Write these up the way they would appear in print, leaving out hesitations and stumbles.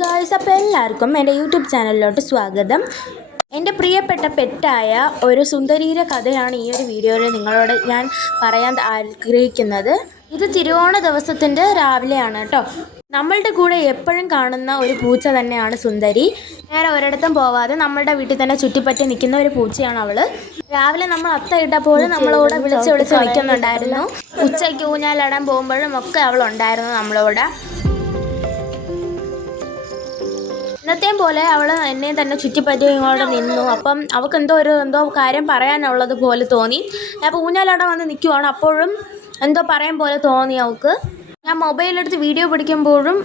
Guys, അപ്പോൾ എല്ലാവർക്കും എൻ്റെ യൂട്യൂബ് ചാനലിലോട്ട് സ്വാഗതം. എൻ്റെ പ്രിയപ്പെട്ട പെറ്റായ ഒരു സുന്ദരീര കഥയാണ് ഈ ഒരു വീഡിയോയിൽ നിങ്ങളോട് ഞാൻ പറയാൻ ആഗ്രഹിക്കുന്നത്. ഇത് തിരുവോണ ദിവസത്തിൻ്റെ രാവിലെയാണ് കേട്ടോ. നമ്മളുടെ കൂടെ എപ്പോഴും കാണുന്ന ഒരു പൂച്ച തന്നെയാണ് സുന്ദരി. നേരെ ഒരിടത്തും പോവാതെ നമ്മളുടെ വീട്ടിൽ തന്നെ ചുറ്റിപ്പറ്റി നിൽക്കുന്ന ഒരു പൂച്ചയാണ് അവൾ. രാവിലെ നമ്മൾ അത്ത ഇട്ടപ്പോഴും നമ്മളോട് വിളിച്ച് നിൽക്കുന്നുണ്ടായിരുന്നു. ഉച്ചയ്ക്ക് ഊഞ്ഞാലിടാൻ പോകുമ്പോഴും ഒക്കെ അവളുണ്ടായിരുന്നു നമ്മളോട്. ഇന്നത്തെയും പോലെ അവൾ എന്നെ തന്നെ ചുറ്റിപ്പറ്റി ഇങ്ങോട്ട് നിന്നു. അപ്പം അവൾക്ക് എന്തോ കാര്യം പറയാനുള്ളത് പോലെ തോന്നി. ഞാൻ അപ്പോൾ ഊഞ്ഞാലവിടെ വന്ന് നിൽക്കുവാണ്. അപ്പോഴും എന്തോ പറയാൻ പോലെ തോന്നി അവൾക്ക്. ഞാൻ മൊബൈലെടുത്ത് വീഡിയോ പിടിക്കുമ്പോഴും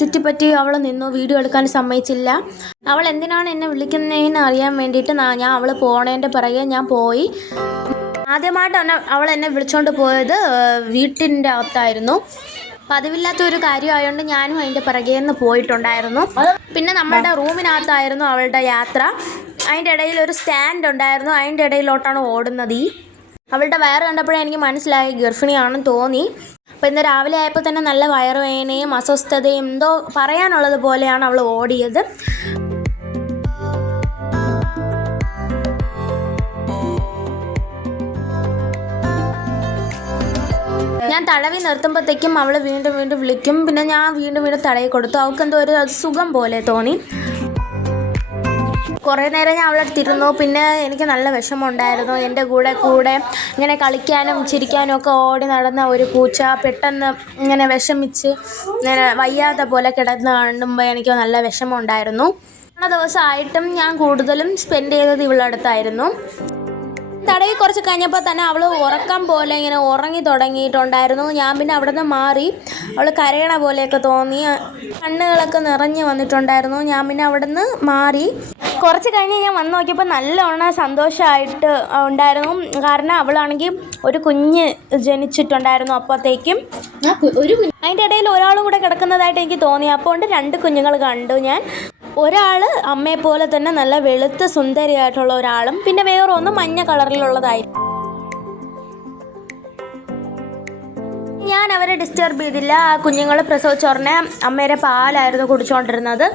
ചുറ്റിപ്പറ്റി അവൾ നിന്നു. വീഡിയോ എടുക്കാൻ സമ്മതിച്ചില്ല. അവൾ എന്തിനാണ് എന്നെ വിളിക്കുന്നതെന്ന് അറിയാൻ വേണ്ടിയിട്ട് ഞാൻ അവൾ പോണേൻ്റെ പിറകെ ഞാൻ പോയി. ആദ്യമായിട്ട് അവൾ എന്നെ വിളിച്ചുകൊണ്ട് പോയത് വീട്ടിൻ്റെ അകത്തായിരുന്നു. പതിവില്ലാത്ത ഒരു കാര്യമായതുകൊണ്ട് ഞാനും അതിൻ്റെ പിറകെ നിന്ന് പോയിട്ടുണ്ടായിരുന്നു. പിന്നെ നമ്മുടെ റൂമിനകത്തായിരുന്നു അവളുടെ യാത്ര. അതിൻ്റെ ഇടയിൽ ഒരു സ്റ്റാൻഡ് ഉണ്ടായിരുന്നു. അതിൻ്റെ ഇടയിലോട്ടാണ് ഓടുന്നത്. അവളുടെ വയറ് കണ്ടപ്പോഴേ എനിക്ക് മനസ്സിലായി ഗർഭിണിയാണെന്ന് തോന്നി. അപ്പോൾ ഇന്ന് രാവിലെ ആയപ്പോൾ തന്നെ നല്ല വയറുവേദനയും അസ്വസ്ഥതയും എന്തോ പറയാനുള്ളത് പോലെയാണ് അവൾ ഓടിയത്. ഞാൻ തടവി നിർത്തുമ്പോഴത്തേക്കും അവൾ വീണ്ടും വിളിക്കും. പിന്നെ ഞാൻ വീണ്ടും തടവി കൊടുത്തു. അവൾക്ക് എന്തോ ഒരു സുഖം പോലെ തോന്നി. കുറേ നേരം ഞാൻ അവളെ അടുത്തിരുന്നു. പിന്നെ എനിക്ക് നല്ല വിഷമമുണ്ടായിരുന്നു. എൻ്റെ കൂടെ ഇങ്ങനെ കളിക്കാനും ചിരിക്കാനും ഒക്കെ ഓടി നടന്ന ഒരു പൂച്ച പെട്ടെന്ന് ഇങ്ങനെ വിഷമിച്ച് ഇങ്ങനെ വയ്യാത്ത പോലെ കിടന്ന് കാണുമ്പോൾ എനിക്ക് നല്ല വിഷമമുണ്ടായിരുന്നു. ആ ദിവസമായിട്ടും ഞാൻ കൂടുതലും സ്പെൻഡ് ചെയ്തത് ഇവളുടെ അടുത്തായിരുന്നു. തടവി കുറച്ച് കഴിഞ്ഞപ്പോൾ തന്നെ അവൾ ഉറക്കം പോലെ ഇങ്ങനെ ഉറങ്ങി തുടങ്ങിയിട്ടുണ്ടായിരുന്നു. ഞാൻ പിന്നെ അവിടെ നിന്ന് മാറി. അവൾ കരയണ പോലെയൊക്കെ തോന്നി. കണ്ണുകളൊക്കെ നിറഞ്ഞ് വന്നിട്ടുണ്ടായിരുന്നു. ഞാൻ പിന്നെ അവിടെ നിന്ന് മാറി. കുറച്ച് കഴിഞ്ഞ് ഞാൻ വന്ന് നോക്കിയപ്പോൾ നല്ലോണം സന്തോഷമായിട്ട് ഉണ്ടായിരുന്നു. കാരണം അവളാണെങ്കിൽ ഒരു കുഞ്ഞ് ജനിച്ചിട്ടുണ്ടായിരുന്നു. അപ്പോഴത്തേക്കും അതിൻ്റെ ഇടയിൽ ഒരാളും കൂടെ കിടക്കുന്നതായിട്ട് എനിക്ക് തോന്നി. അപ്പോൾ കൊണ്ട് 2 കുഞ്ഞുങ്ങൾ കണ്ടു ഞാൻ. ഒരാൾ അമ്മയെപ്പോലെ തന്നെ നല്ല വെളുത്ത് സുന്ദരിയായിട്ടുള്ള ഒരാളും പിന്നെ വേറൊന്നും മഞ്ഞ കളറിലുള്ളതായിരുന്നു. ഞാൻ അവരെ ഡിസ്റ്റർബ് ചെയ്തില്ല. ആ കുഞ്ഞുങ്ങൾ പ്രസവിച്ചോറിനെ അമ്മയുടെ പാലായിരുന്നു കുടിച്ചുകൊണ്ടിരുന്നത്.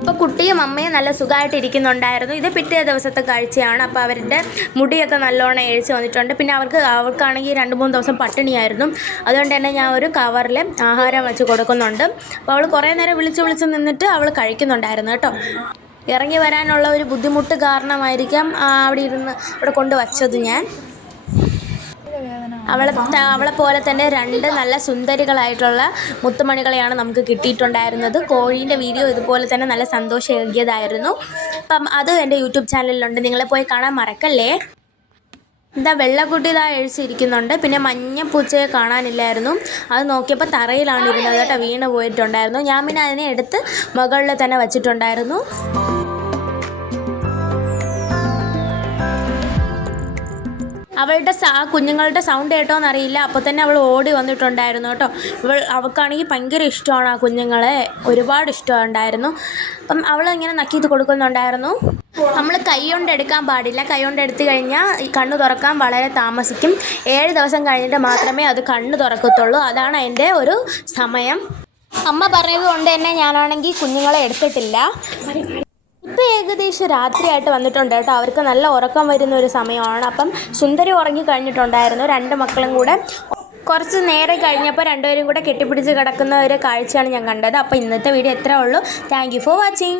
അപ്പോൾ കുട്ടിയും അമ്മയും നല്ല സുഖമായിട്ട് ഇരിക്കുന്നുണ്ടായിരുന്നു. ഇത് പിറ്റേ ദിവസത്തെ കാഴ്ചയാണ്. അപ്പോൾ അവരുടെ മുടിയൊക്കെ നല്ലോണം എഴിച്ച് വന്നിട്ടുണ്ട്. പിന്നെ അവൾക്കാണെങ്കിൽ 2-3 ദിവസം പട്ടിണിയായിരുന്നു. അതുകൊണ്ട് തന്നെ ഞാൻ ഒരു കവറിൽ ആഹാരം വെച്ച് കൊടുക്കുന്നുണ്ട്. അപ്പോൾ അവൾ കുറേ നേരം വിളിച്ച് നിന്നിട്ട് അവൾ കഴിക്കുന്നുണ്ടായിരുന്നു കേട്ടോ. ഇറങ്ങി വരാനുള്ള ഒരു ബുദ്ധിമുട്ട് കാരണമായിരിക്കാം അവിടെ കൊണ്ട് വച്ചത് ഞാൻ. അവളെ പോലെ തന്നെ 2 നല്ല സുന്ദരികളായിട്ടുള്ള മുത്തുമണികളെയാണ് നമുക്ക് കിട്ടിയിട്ടുണ്ടായിരുന്നത്. കോഴീൻ്റെ വീഡിയോ ഇതുപോലെ തന്നെ നല്ല സന്തോഷമേകിയതായിരുന്നു. അപ്പം അത് എൻ്റെ യൂട്യൂബ് ചാനലിലുണ്ട്. നിങ്ങളെ പോയി കാണാൻ മറക്കല്ലേ. വെള്ളക്കുട്ടി എഴിച്ചിരിക്കുന്നുണ്ട്. പിന്നെ മഞ്ഞ പൂച്ചയെ കാണാനില്ലായിരുന്നു. അത് നോക്കിയപ്പോൾ തറയിലാണ് ഇരുന്നത് കേട്ടോ. വീണ് പോയിട്ടുണ്ടായിരുന്നു. ഞാൻ പിന്നെ അതിനെ എടുത്ത് മുകളിൽ തന്നെ വച്ചിട്ടുണ്ടായിരുന്നു. അവളുടെ കുഞ്ഞുങ്ങളുടെ സൗണ്ട് കേട്ടോന്നറിയില്ല. അപ്പോൾ തന്നെ അവൾ ഓടി വന്നിട്ടുണ്ടായിരുന്നു കേട്ടോ. അവൾക്കാണെങ്കിൽ ഭയങ്കര ഇഷ്ടമാണ് ആ കുഞ്ഞുങ്ങളെ. ഒരുപാട് ഇഷ്ടമുണ്ടായിരുന്നു. അപ്പം അവൾ ഇങ്ങനെ നക്കിയിട്ട് കൊടുക്കുന്നുണ്ടായിരുന്നു. നമ്മൾ കൈ കൊണ്ട് എടുക്കാൻ പാടില്ല. കൈ കൊണ്ട് എടുത്തു കഴിഞ്ഞാൽ ഈ കണ്ണ് തുറക്കാൻ വളരെ താമസിക്കും. 7 ദിവസം കഴിഞ്ഞിട്ട് മാത്രമേ അത് കണ്ണ് തുറക്കത്തുള്ളൂ. അതാണ് അതിൻ്റെ ഒരു സമയം. അമ്മ പറഞ്ഞത് കൊണ്ട് തന്നെ ഞാനാണെങ്കിൽ കുഞ്ഞുങ്ങളെ എടുത്തിട്ടില്ല. ഇപ്പോൾ ഏകദേശം രാത്രിയായിട്ട് വന്നിട്ടുണ്ട് കേട്ടോ. അവർക്ക് നല്ല ഉറക്കം വരുന്ന ഒരു സമയമാണ്. അപ്പം സുന്ദരി ഉറങ്ങി കഴിഞ്ഞിട്ടുണ്ടായിരുന്നു. 2 മക്കളും കൂടെ കുറച്ച് നേരം കഴിഞ്ഞപ്പോൾ 2 പേരും കൂടെ കെട്ടിപ്പിടിച്ച് കിടക്കുന്ന ഒരു കാഴ്ചയാണ് ഞാൻ കണ്ടത്. അപ്പോൾ ഇന്നത്തെ വീഡിയോ ഇത്രേ ഉള്ളൂ. Thank you for watching.